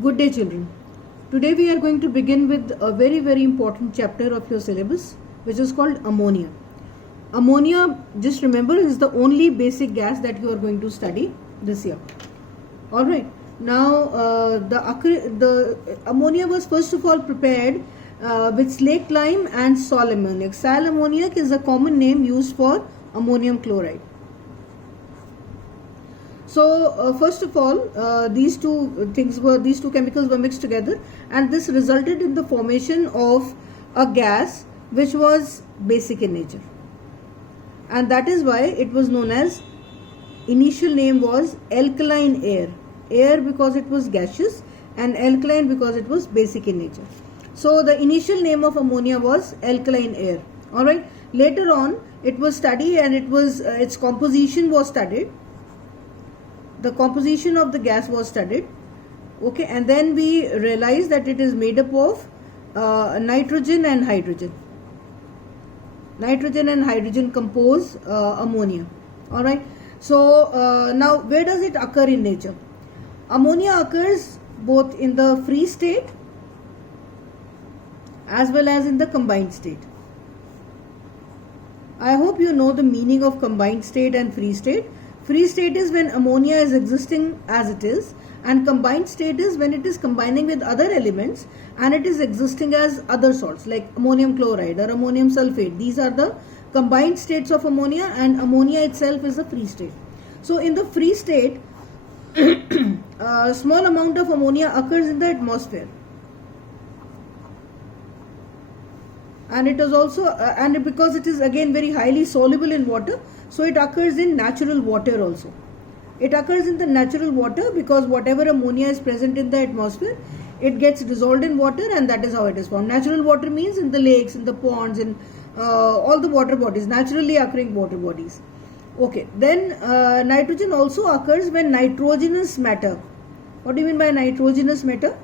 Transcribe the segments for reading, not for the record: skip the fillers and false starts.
Good day, children. Today we are going to begin with a very important chapter of your syllabus, which is called ammonia. Ammonia, just remember, is the only basic gas that you are going to study this year. All right. Now, the ammonia was first of all prepared with slaked lime and sal ammoniac. Sal ammoniac is a common name used for ammonium chloride. So first of all, these two chemicals were mixed together, and this resulted in the formation of a gas which was basic in nature, and that is why it was known as, initial name was alkaline air. Air because it was gaseous, and alkaline because it was basic in nature. So the initial name of ammonia was alkaline air. All right. Later on, it was studied, and its composition was studied. The composition of the gas was studied, okay, and then we realized that it is made up of nitrogen and hydrogen. Nitrogen and hydrogen compose ammonia. All right. So now, where does it occur in nature? Ammonia occurs both in the free state as well as in the combined state. I hope you know the meaning of combined state and free state. Free state is when ammonia is existing as it is, and combined state is when it is combining with other elements and it is existing as other salts like ammonium chloride or ammonium sulfate. These are the combined states of ammonia, and ammonia itself is a free state. So in the free state, a small amount of ammonia occurs in the atmosphere, and it is also and because it is again very highly soluble in water, so it occurs in natural water also. It occurs in the natural water because whatever ammonia is present in the atmosphere, it gets dissolved in water, and that is how it is formed. Natural water means in the lakes, in the ponds, in all the water bodies, naturally occurring water bodies. Okay, then nitrogen also occurs when nitrogenous matter. What do you mean by nitrogenous matter?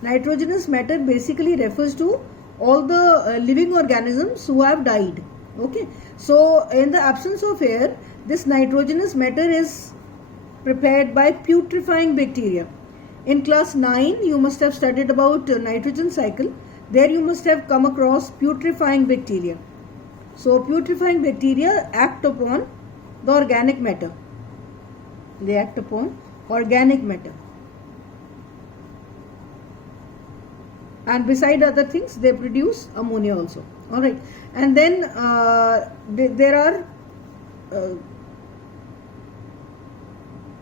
Nitrogenous matter basically refers to all the living organisms who have died. Okay, so in the absence of air, this nitrogenous matter is prepared by putrefying bacteria. In class 9, you must have studied about nitrogen cycle. There you must have come across putrefying bacteria. So putrefying bacteria act upon the organic matter. They act upon organic matter, and beside other things, they produce ammonia also. All right, and then there are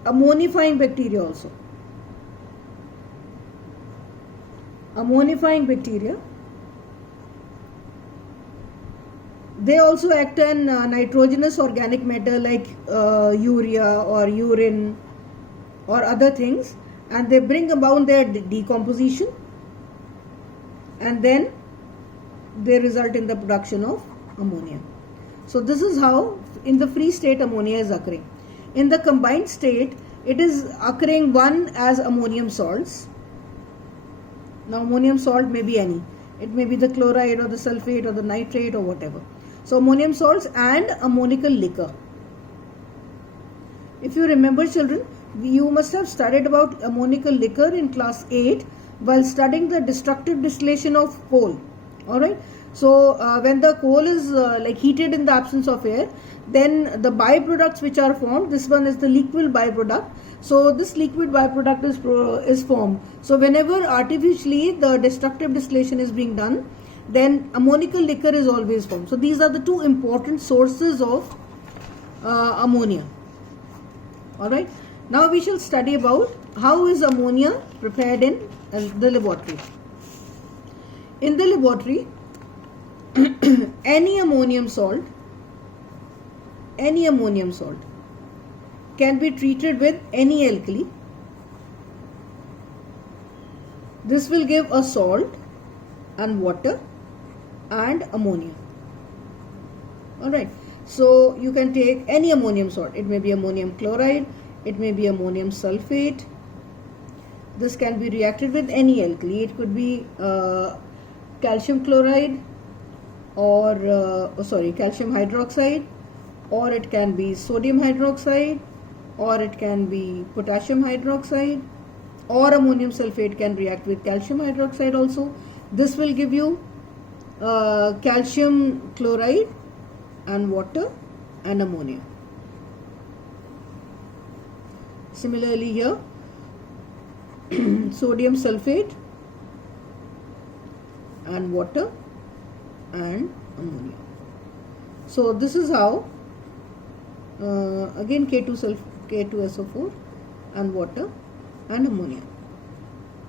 ammonifying bacteria also. Ammonifying bacteria, they also act on nitrogenous organic matter like urea or urine or other things, and they bring about their decomposition, and then they result in the production of ammonia. So this is how in the free state ammonia is occurring. In the combined state, it is occurring one as ammonium salts. Now ammonium salt may be any. It may be the chloride or the sulfate or the nitrate or whatever. So ammonium salts and ammonical liquor. If you remember, children, you must have studied about ammonical liquor in class 8 while studying the destructive distillation of coal. All right. So when the coal is heated in the absence of air, then the byproducts which are formed, this one is the liquid byproduct. So this liquid byproduct is formed. So whenever artificially the destructive distillation is being done, then ammonical liquor is always formed. So these are the two important sources of ammonia. All right. Now we shall study about how is ammonia prepared in the laboratory. In the laboratory, any ammonium salt can be treated with any alkali. This will give a salt and water and ammonia. All right. So you can take any ammonium salt. It may be ammonium chloride, it may be ammonium sulfate. This can be reacted with any alkali. It could be calcium chloride or calcium hydroxide, or it can be sodium hydroxide, or it can be potassium hydroxide, or ammonium sulfate can react with calcium hydroxide also. This will give you calcium chloride and water and ammonia. Similarly here, sodium sulfate and water and ammonia. So this is how again K2SO4 and water and ammonia.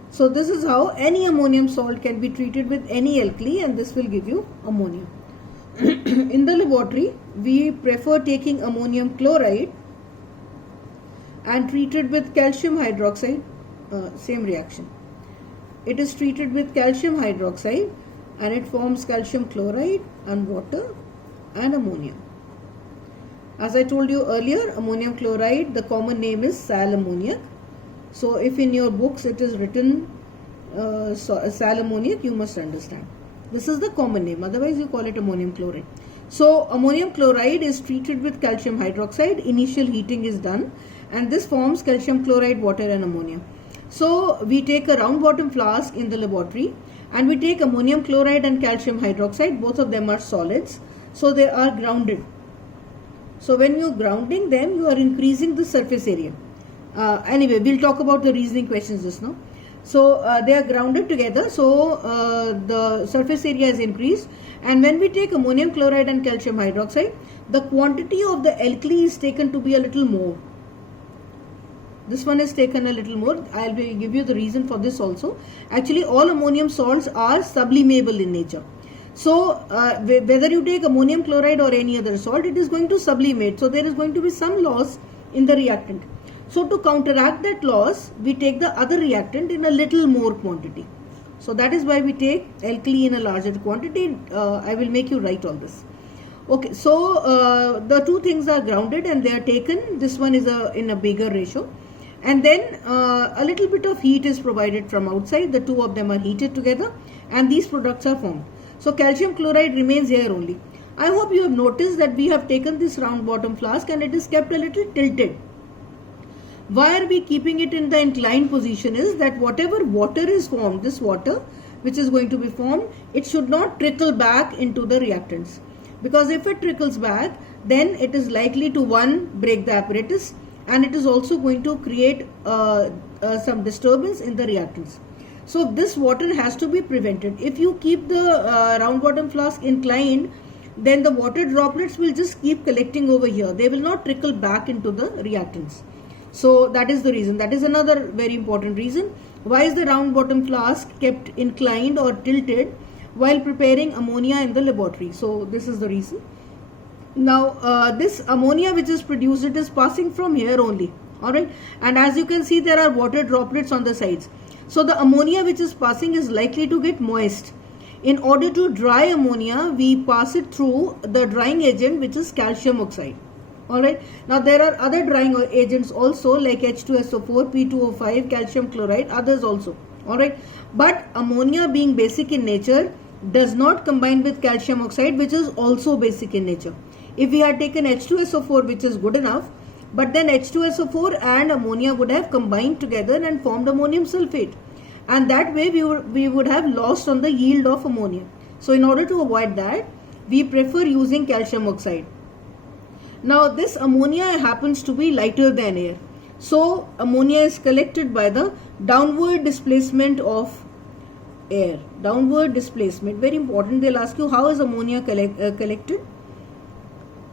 So this is how any ammonium salt can be treated with any alkali, and this will give you ammonia. In the laboratory, we prefer taking ammonium chloride and treated with calcium hydroxide, same reaction. It is treated with calcium hydroxide and it forms calcium chloride and water and ammonia. As I told you earlier, ammonium chloride, the common name is sal ammoniac. So if in your books it is written sal ammoniac, you must understand. This is the common name, otherwise you call it ammonium chloride. So ammonium chloride is treated with calcium hydroxide, initial heating is done, and this forms calcium chloride, water and ammonia. So we take a round bottom flask in the laboratory and we take ammonium chloride and calcium hydroxide, both of them are solids, so they are grounded. So when you are grounding them, you are increasing the surface area. Anyway, we'll talk about the reasoning questions just now. So they are grounded together, so the surface area is increased, and when we take ammonium chloride and calcium hydroxide, the quantity of the alkali is taken to be a little more. This one is taken a little more. I'll give you the reason for this also. Actually, all ammonium salts are sublimable in nature. So whether you take ammonium chloride or any other salt, it is going to sublimate. So there is going to be some loss in the reactant. So to counteract that loss, we take the other reactant in a little more quantity. So that is why we take alkali in a larger quantity. I will make you write all this. Okay, so the two things are grounded and they are taken. This one is in a bigger ratio. And then a little bit of heat is provided from outside. The two of them are heated together and these products are formed. So calcium chloride remains here only. I hope you have noticed that we have taken this round bottom flask and it is kept a little tilted. Why are we keeping it in the inclined position is that whatever water is formed, this water which is going to be formed, it should not trickle back into the reactants. Because if it trickles back, then it is likely to break the apparatus, and it is also going to create some disturbance in the reactants. So this water has to be prevented. If you keep the round bottom flask inclined, then the water droplets will just keep collecting over here. They will not trickle back into the reactants. So that is the reason. That is another very important reason. Why is the round bottom flask kept inclined or tilted while preparing ammonia in the laboratory? So this is the reason. Now this ammonia which is produced, it is passing from here only. Alright. And as you can see, there are water droplets on the sides. So the ammonia which is passing is likely to get moist. In order to dry ammonia, we pass it through the drying agent which is calcium oxide. Alright. Now there are other drying agents also like H2SO4, P2O5, calcium chloride, others also. Alright. But ammonia being basic in nature does not combine with calcium oxide which is also basic in nature. If we had taken H2SO4 which is good enough, but then H2SO4 and ammonia would have combined together and formed ammonium sulfate. And that way we would have lost on the yield of ammonia. So in order to avoid that, we prefer using calcium oxide. Now this ammonia happens to be lighter than air. So ammonia is collected by the downward displacement of air. Downward displacement, very important. They'll ask you how is ammonia collected?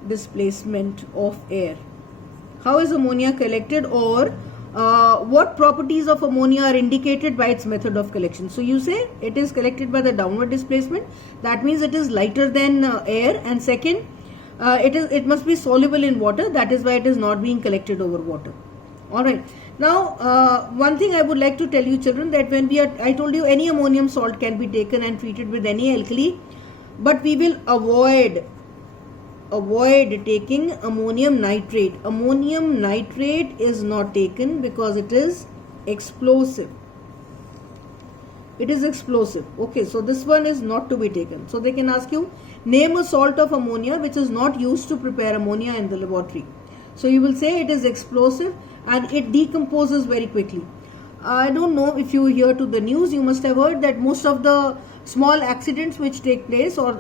Displacement of air. How is ammonia collected, or what properties of ammonia are indicated by its method of collection? So you say it is collected by the downward displacement. That means it is lighter than air, and second, it must be soluble in water. That is why it is not being collected over water. Alright. Now one thing I would like to tell you children, that when I told you any ammonium salt can be taken and treated with any alkali, but we will avoid taking ammonium nitrate. Ammonium nitrate is not taken because it is explosive. It is explosive. Okay, so this one is not to be taken. So they can ask you, name a salt of ammonia which is not used to prepare ammonia in the laboratory. So you will say it is explosive and it decomposes very quickly. I don't know if you hear to the news, you must have heard that most of the small accidents which take place, or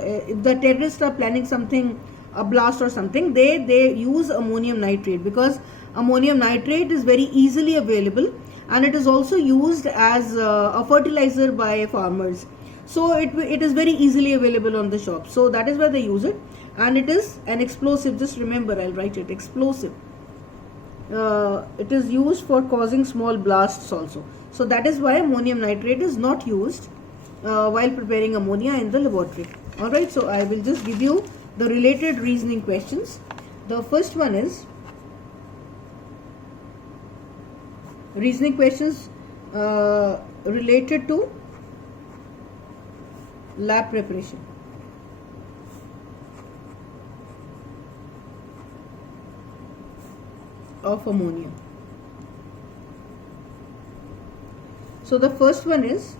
if the terrorists are planning something, a blast or something, they use ammonium nitrate, because ammonium nitrate is very easily available, and it is also used as a fertilizer by farmers. So it is very easily available on the shop. So that is why they use it, and it is an explosive. Just remember, I'll write it, explosive. It is used for causing small blasts also. So that is why ammonium nitrate is not used while preparing ammonia in the laboratory. Alright, so I will just give you the related reasoning questions. The first one is reasoning questions related to lab preparation. Of ammonia. So the first one is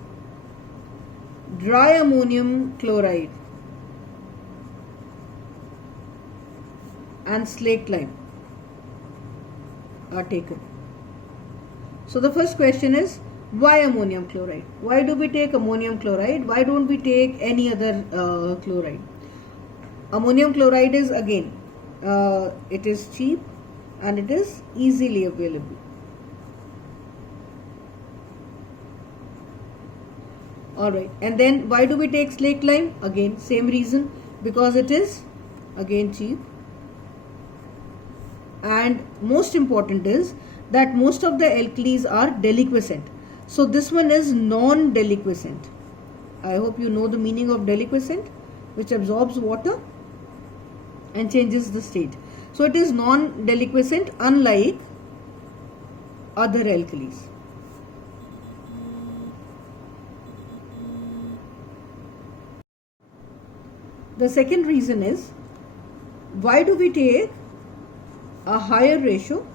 dry ammonium chloride and slaked lime are taken. So the first question is, why ammonium chloride? Why do we take ammonium chloride? Why don't we take any other chloride? Ammonium chloride is, again, it is cheap and it is easily available. Alright, and then why do we take slaked lime? Again, same reason, because it is again cheap, and most important is that most of the alkalis are deliquescent. So this one is non-deliquescent. I hope you know the meaning of deliquescent, which absorbs water and changes the state. So it is non-deliquescent, unlike other alkalis. The second reason is, why do we take a higher ratio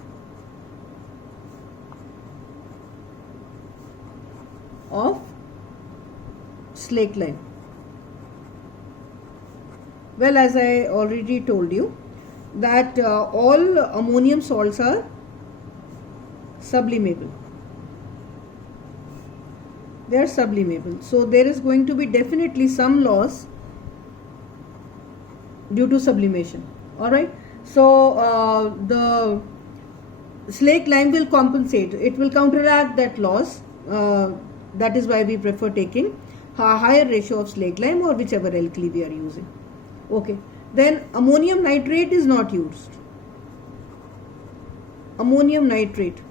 of slaked lime? Well, as I already told you, that all ammonium salts are sublimable. They are sublimable. So there is going to be definitely some loss due to sublimation. Alright. So the slaked lime will compensate. It will counteract that loss. That is why we prefer taking a higher ratio of slaked lime or whichever alkali we are using. Okay. Then ammonium nitrate is not used. Ammonium nitrate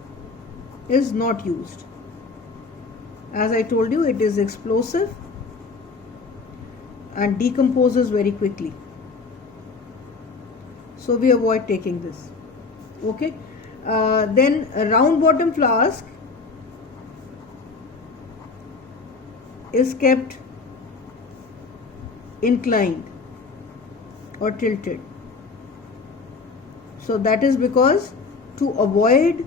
is not used. As I told you, it is explosive and decomposes very quickly. So we avoid taking this. Okay. Then a round bottom flask is kept inclined or tilted. So that is because to avoid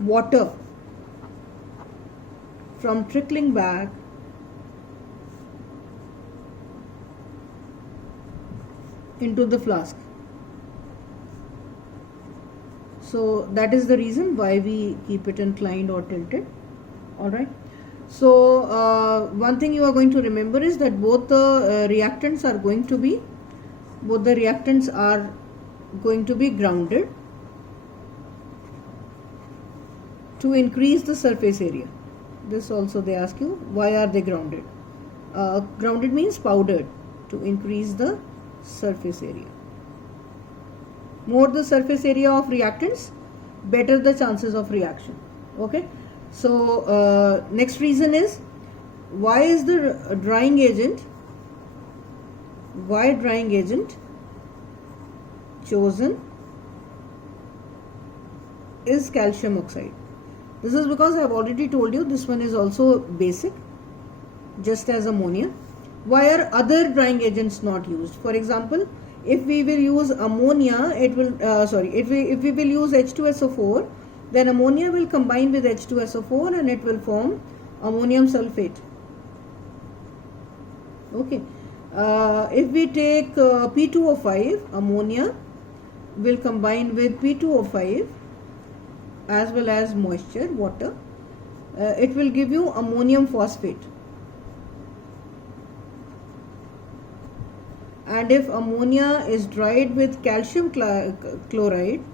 water from trickling back into the flask. So that is the reason why we keep it inclined or tilted. Alright. So one thing you are going to remember is that both the reactants are going to be grounded to increase the surface area. This also they ask you, why are they grounded? Grounded means powdered, to increase the surface area. More the surface area of reactants, better the chances of reaction. Okay. So next reason is, why is the drying agent chosen is calcium oxide. This is because I have already told you this one is also basic, just as ammonia. Why are other drying agents not used? For example, if we will use ammonia, it will if we will use H2SO4, then ammonia will combine with H2SO4 and it will form ammonium sulfate. Okay. If we take P2O5, ammonia will combine with P2O5 as well as moisture, water, it will give you ammonium phosphate. And if ammonia is dried with calcium chloride,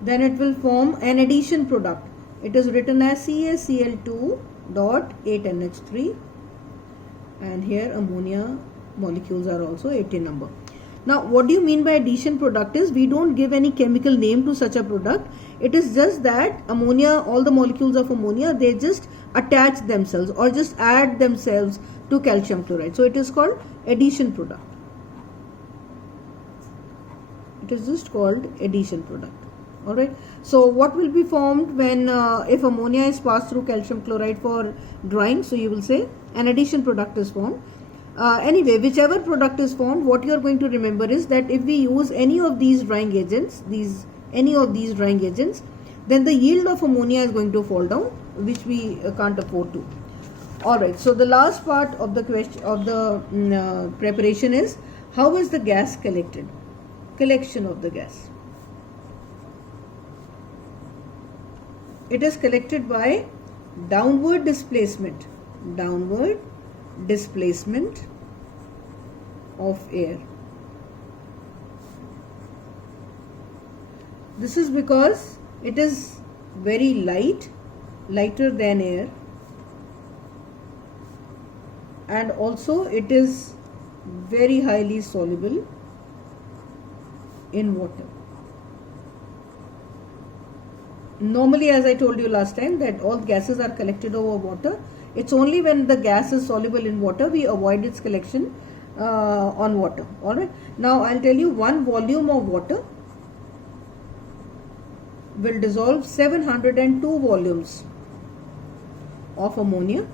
then it will form an addition product. It is written as CaCl2.8NH3, and here ammonia molecules are also 80 number. Now, what do you mean by addition product is, we don't give any chemical name to such a product. It is just that ammonia, all the molecules of ammonia, they just attach themselves or just add themselves to calcium chloride. So it is called addition product. It is just called addition product. Alright. So what will be formed when if ammonia is passed through calcium chloride for drying? So you will say an addition product is formed. Anyway, whichever product is formed, what you are going to remember is that if we use any of these drying agents, then the yield of ammonia is going to fall down, which we can't afford to. Alright, so the last part of the question of the preparation is, how is the gas collected? Collection of the gas. It is collected by downward displacement of air. This is because it is very lighter than air, and also it is very highly soluble in water. Normally, as I told you last time, that all gases are collected over water. It's only when the gas is soluble in water we avoid its collection on water. Alright. Now I'll tell you, 1 volume of water will dissolve 702 volumes of ammonia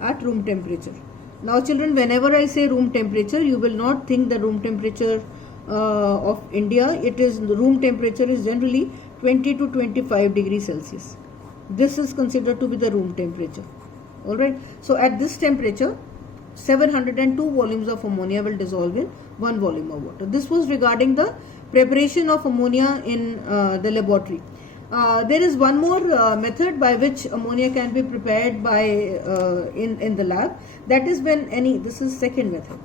at room temperature. Now children, whenever I say room temperature, you will not think the room temperature of India. It is, the room temperature is generally 20 to 25 degrees Celsius. This is considered to be the room temperature. Alright. So at this temperature, 702 volumes of ammonia will dissolve in 1 volume of water. This was regarding the preparation of ammonia in the laboratory. There is one more method by which ammonia can be prepared by in the lab. That is when any, this is second method.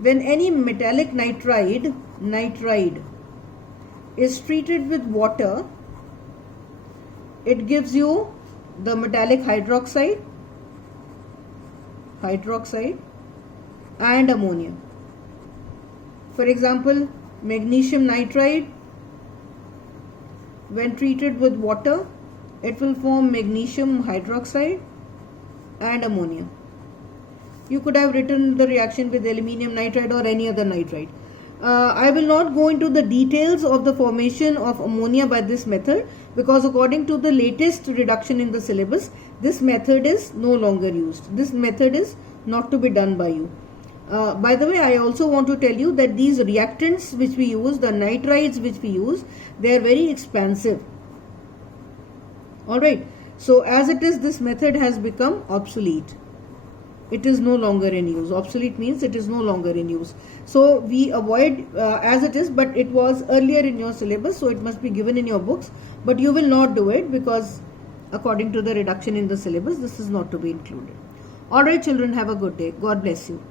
When any metallic nitride is treated with water, it gives you the metallic hydroxide and ammonia. For example, magnesium nitride, when treated with water, it will form magnesium hydroxide and ammonia. You could have written the reaction with aluminium nitride or any other nitride. I will not go into the details of the formation of ammonia by this method, because according to the latest reduction in the syllabus, this method is no longer used. This method is not to be done by you. By the way, I also want to tell you that these reactants which we use, the nitrides which we use, they are very expensive. Alright, so as it is, this method has become obsolete. It is no longer in use. Obsolete means it is no longer in use. So we avoid as it is, but it was earlier in your syllabus, so it must be given in your books, but you will not do it because according to the reduction in the syllabus, this is not to be included. Alright children, have a good day. God bless you.